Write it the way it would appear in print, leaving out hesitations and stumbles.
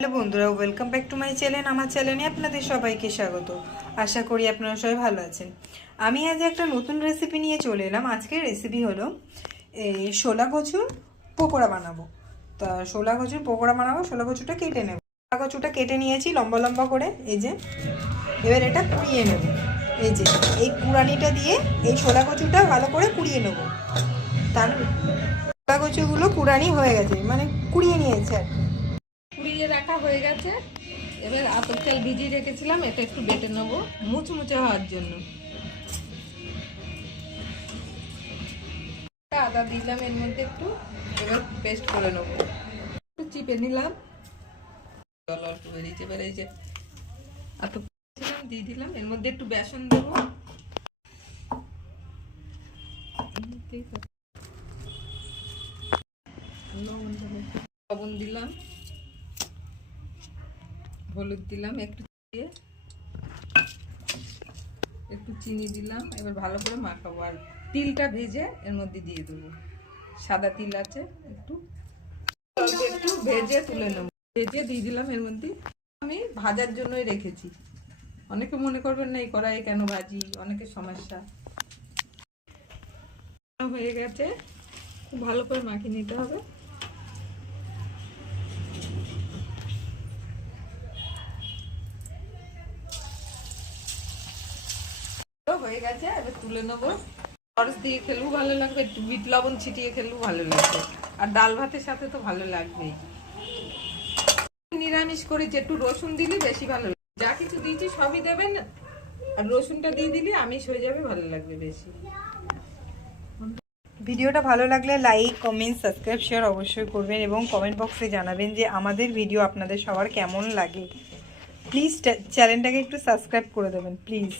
Hello বন্ধুরা, welcome back to my channel. আমার চ্যানেলে আপনাদের সবাইকে স্বাগত। আশা করি আপনারা সবাই ভালো আছেন। আমি আজ একটা নতুন রেসিপি নিয়ে চলে এলাম। আজকের রেসিপি হলো এই শোলা কচুর পকোড়া বানাবো। তা শোলা কচুর পকোড়া বানাবো। শোলা কচুটা কেটে নেব। শোলা কচুটা কেটে নিয়েছি লম্বা লম্বা করে, এই যে। এবার এটা কুড়িয়ে নেব। এই যে এই কুড়ানিটা দিয়ে এই শোলা কচুটা ভালো করে কুড়িয়ে নেব। তার শোলা কচুগুলো কুড়ানি হয়ে গেছে, মানে কুড়িয়ে নিয়েছে আর কি। কুড়িয়ে রাখা হয়ে গেছে। এবার আতপ তেল ভিজিয়ে রেখেছিলাম, এটা একটু বেটে নেবো মুচমুচে হওয়ার জন্য। আদা দিলাম এর মধ্যে একটু, এবার পেস্ট করে নেবো। একটু চিপে নিলাম, জল অল্প বেরিয়েছে। এবার এই যে আতপ দিয়ে দিলাম, এর মধ্যে একটু বেসন দেবো। লবণ দিলাম, হলুদ দিলাম একটু, একটু চিনি দিলাম। এবার ভালো করে মাখাবো। আর তিলটা ভেজে এর মধ্যে দিয়ে দেবো। সাদা তিল আছে, একটু একটু ভেজে তুলে নেবো। ভেজে দিয়ে দিলাম এর মধ্যে। আমি ভাজার জন্যই রেখেছি। অনেকে মনে করবেন না এই কড়াইয়ে কেন ভাজি, অনেকের সমস্যা। হয়ে গেছে, খুব ভালো করে মাখিয়ে নিতে হবে। হয়ে গেছে, এবার তুলে নেবো। সস দিয়ে খেলেও ভালো লাগবে, একটু বিট লবণ ছিটিয়ে খেলেও ভালো লাগবে। আর ডাল ভাতের সাথে তো ভালো লাগবেই। নিরামিষ করেছি, একটু রসুন দিলে বেশি ভালো লাগবে। যা কিছু দিয়েছি সবই দেবেন, আর রসুনটা দিয়ে দিলে আমিষ হয়ে যাবে, ভালো লাগবে বেশি। ভিডিওটা ভালো লাগলে লাইক, কমেন্ট, সাবস্ক্রাইব, শেয়ার অবশ্যই করবেন এবং কমেন্ট বক্সে জানাবেন যে আমাদের ভিডিও আপনাদের সবার কেমন লাগে। প্লিজ চ্যানেলটাকে একটু সাবস্ক্রাইব করে দেবেন প্লিজ।